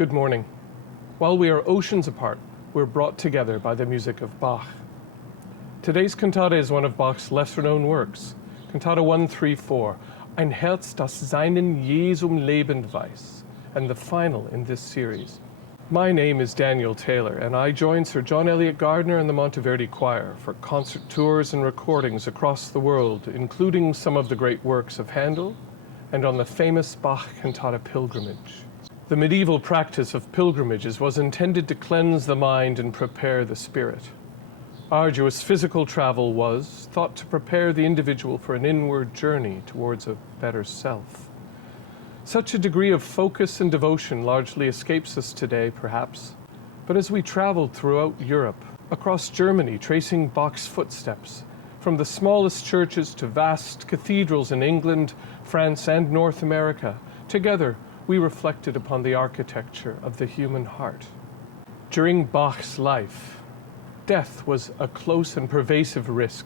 Good morning. While we are oceans apart, we're brought together by the music of Bach. Today's cantata is one of Bach's lesser-known works, Cantata 134, Ein Herz, das seinen, Jesum, lebend, weiß, and the final in this series. My name is Daniel Taylor, and I join Sir John Eliot Gardiner and the Monteverdi Choir for concert tours and recordings across the world, including some of the great works of Handel and on the famous Bach cantata pilgrimage. The medieval practice of pilgrimages was intended to cleanse the mind and prepare the spirit. Arduous physical travel was thought to prepare the individual for an inward journey towards a better self. Such a degree of focus and devotion largely escapes us today, perhaps. But as we traveled throughout Europe, across Germany, tracing Bach's footsteps, from the smallest churches to vast cathedrals in England, France, and North America, together we reflected upon the architecture of the human heart. During Bach's life, death was a close and pervasive risk,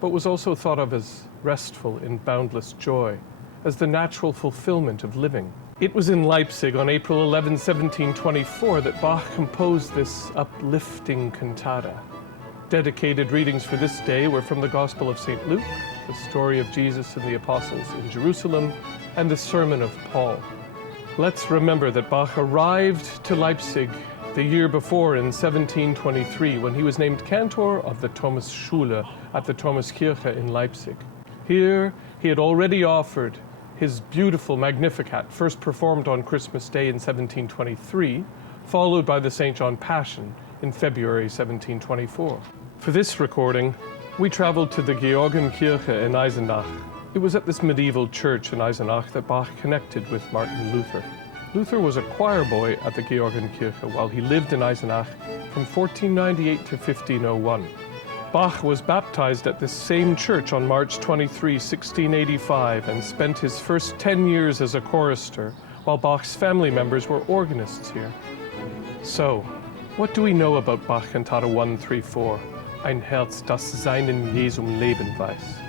but was also thought of as restful in boundless joy, as the natural fulfillment of living. It was in Leipzig on April 11, 1724 that Bach composed this uplifting cantata. Dedicated readings for this day were from the Gospel of St. Luke, the story of Jesus and the Apostles in Jerusalem, and the Sermon of Paul. Let's remember that Bach arrived to Leipzig the year before in 1723 when he was named cantor of the Thomasschule at the Thomaskirche in Leipzig. Here he had already offered his beautiful Magnificat, first performed on Christmas Day in 1723, followed by the St. John Passion in February 1724. For this recording, we traveled to the Georgenkirche in Eisenach. It was at this medieval church in Eisenach that Bach connected with Martin Luther. Luther was a choir boy at the Georgenkirche while he lived in Eisenach from 1498 to 1501. Bach was baptized at this same church on March 23, 1685, and spent his first 10 years as a chorister, while Bach's family members were organists here. So, what do we know about Bach Cantata 134, Ein Herz, das seinen, Jesum, lebend, weiß?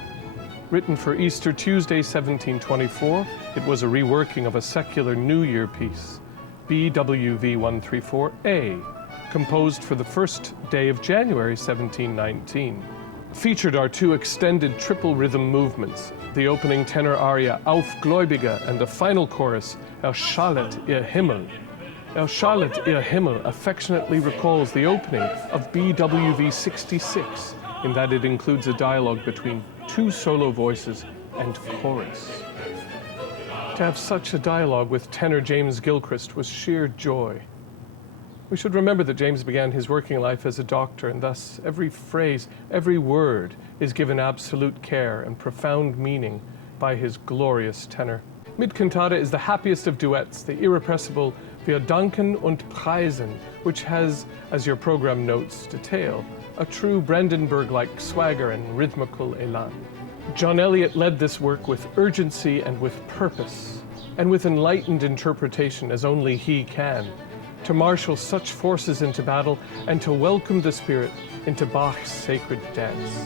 Written for Easter Tuesday, 1724, it was a reworking of a secular New Year piece, BWV 134A, composed for the first day of January 1719. Featured are two extended triple rhythm movements, the opening tenor aria Auf Gläubige and the final chorus Erschallet ihr Himmel. Erschallet ihr Himmel affectionately recalls the opening of BWV 66 in that it includes a dialogue between two solo voices and chorus. To have such a dialogue with tenor James Gilchrist was sheer joy. We should remember that James began his working life as a doctor, and thus every phrase, every word is given absolute care and profound meaning by his glorious tenor. Mid-cantata is the happiest of duets, the irrepressible Wir danken und preisen, which has, as your program notes detail, a true Brandenburg-like swagger and rhythmical elan. John Eliot led this work with urgency and with purpose, and with enlightened interpretation as only he can, to marshal such forces into battle and to welcome the spirit into Bach's sacred dance.